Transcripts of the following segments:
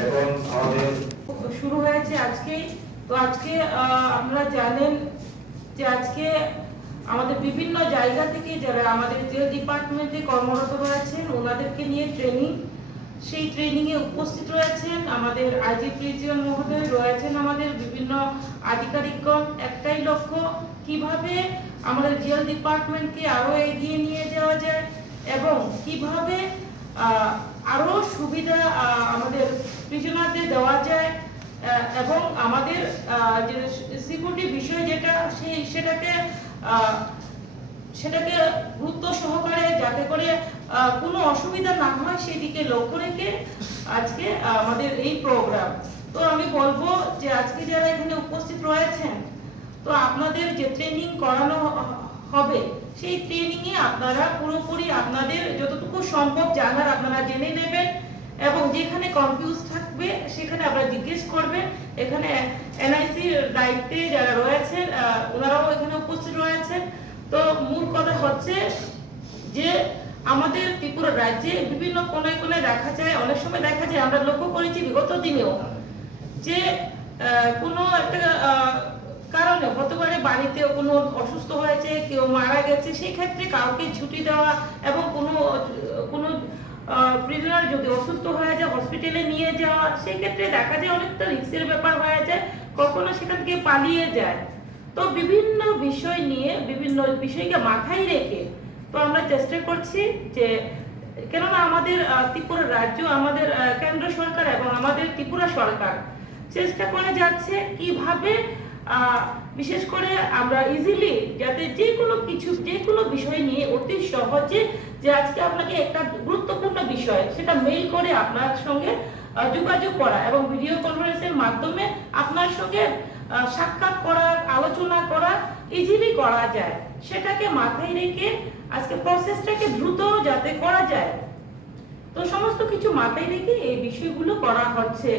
এখন আমাদের শুরু হয়েছে আজকে। তো আজকে আপনারা জানেন যে আজকে আমাদের বিভিন্ন জায়গা থেকে যারা আমাদের জেল ডিপার্টমেন্টে কর্মরত রয়েছেন ওনাদেরকে নিয়ে ট্রেনিং, সেই ট্রেনিং এ উপস্থিত রয়েছেন আমাদের আইজি প্রিন্সিপাল মহোদয়, রয়েছেন আমাদের বিভিন্ন আধিকারিকগণ। একটাই লক্ষ্য, কিভাবে আমাদের জেল ডিপার্টমেন্টকে আরো এগিয়ে নিয়ে যাওয়া যায় এবং কিভাবে আরো সুবিধা আমাদের প্রিজনারদের দেওয়া যায় এবং আমাদের যে সিকিউরিটি বিষয় যেটা সেটাকে গুরুত্ব সহকারে যাতে করে কোনো অসুবিধা না হয় সেদিকে লক্ষ্য রেখে আজকে আমাদের এই প্রোগ্রাম। তো আমি বলবো যে আজকে যারা এখানে উপস্থিত রয়েছেন, তো আপনাদের যে ট্রেনিং করানো হবে সেই ট্রেনিং এ আপনারা পুরোপুরি আপনাদের যতটুকু সম্ভব জানার আপনারা জেনে নেবেন এবং যেখানে কনফিউজ থাকবে সেখানে আপনারা জিজ্ঞেস করবেন। এখানে এনআইসি দায়িত্বে যারা রয়েছেন ওনারাও এখানে উপস্থিত রয়েছেন। তো মূল কথা হচ্ছে যে আমাদের ত্রিপুরা রাজ্যে বিভিন্ন কোনায় কোনায় দেখা যায়, অনেক সময় দেখা যায়, আমরা লক্ষ্য করেছি বিগত দিনেও, যে কোনো একটা কারণে হতে পারে বাড়িতে কোনো অসুস্থ হয়েছে, কেউ মারা গেছে, সেই ক্ষেত্রে কাউকে ছুটি দেওয়া এবং কোনো প্রিজনার যদি অসুস্থ হয়ে যায় হসপিটালে নিয়ে যাওয়া, সেই ক্ষেত্রে দেখা যায় অনেকটা রিস্কের ব্যাপার হয়ে যায়, কখনো সেখান থেকে পালিয়ে যায়। তো বিভিন্ন বিষয়কে মাথায় রেখে তো আমরা চেষ্টা করছি যে, কেননা আমাদের ত্রিপুরা রাজ্য, আমাদের কেন্দ্র সরকার এবং আমাদের ত্রিপুরা সরকার চেষ্টা করে যাচ্ছে কিভাবে বিশেষ করে আমরা ইজিলি যাতে যে কোনো বিষয় নিয়ে অতি সহজে, যে আজকে আপনাকে একটা গুরুত্বপূর্ণ বিষয় সেটা মেইল করে আপনার সঙ্গে যোগাযোগ করা এবং ভিডিও কনফারেন্সের মাধ্যমে আপনার সঙ্গে সাক্ষাৎ করা, আলোচনা করা ইজিলি করা যায়, সেটাকে মাথায় রেখে আজকে প্রসেসটাকে দ্রুত যাতে করা যায়, তো সমস্ত কিছু মাথায় রেখে এই বিষয়গুলো করা হচ্ছে।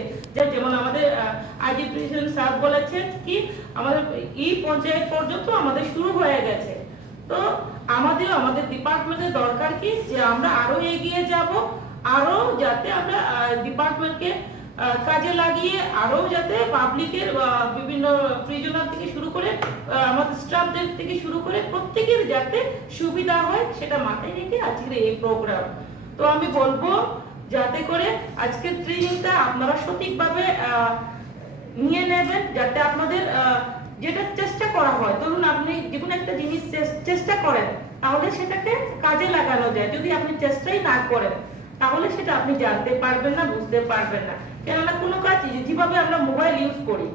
যেমন আমাদের আইজি প্রেসিডেন্ট স্যার বলেছেন কি আমাদের এই পঞ্চায়েত পর্যন্ত আমাদের শুরু হয়ে গেছে। তো আমাদের ডিপার্টমেন্টের দরকার কি যে আমরা আরো এগিয়ে যাব, আরো যাতে আমরা ডিপার্টমেন্টকে কাজে লাগিয়ে আরো যাতে পাবলিকের বিভিন্ন প্রিজনার থেকে শুরু করে আমাদের স্টাফদের থেকে শুরু করে প্রত্যেকের যাতে সুবিধা হয়, সেটা মাথায় রেখে আজকের এই প্রোগ্রাম। তো আমি বলবো যাতে করে আজকের ট্রেনিংটা আপনারা সঠিকভাবে নিয়ে নেবেন, যাতে আপনাদের যেটা চেষ্টা করা হয়, ধরুন আপনি যে কোনো একটা জিনিস চেষ্টা করেন তাহলে সেটাকে কাজে লাগানো যায়। যদি আপনি চেষ্টাই না করেন তাহলে সেটা আপনি জানতে পারবেন না, বুঝতে পারবেন না। কেননা কোনো কাজ যেভাবে আমরা মোবাইল ইউজ করি,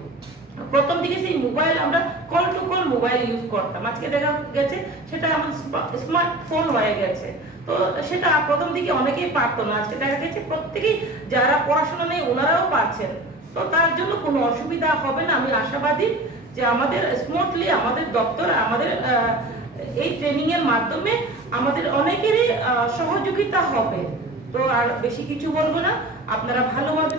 প্রথম দিকে সেই মোবাইল আমরা call to call mobile use করতাম, আজকে দেখা গেছে সেটা আমাদের স্মার্টফোন হয়ে গেছে। তো সেটা প্রথম দিকে অনেকেই পারতো না, আজকে দেখা গেছে প্রত্যেকেই যারা পড়াশোনা নেই ওনারাও পারছেন। তো তার জন্য কোনো অসুবিধা হবে না, আমি আশাবাদী যে আমাদের স্মুথলি আমাদের দপ্তর আমাদের এই ট্রেনিং এর মাধ্যমে আমাদের অনেকেরই সহযোগিতা হবে। তো আর বেশি কিছু বলবো না, আপনারা ভালোভাবে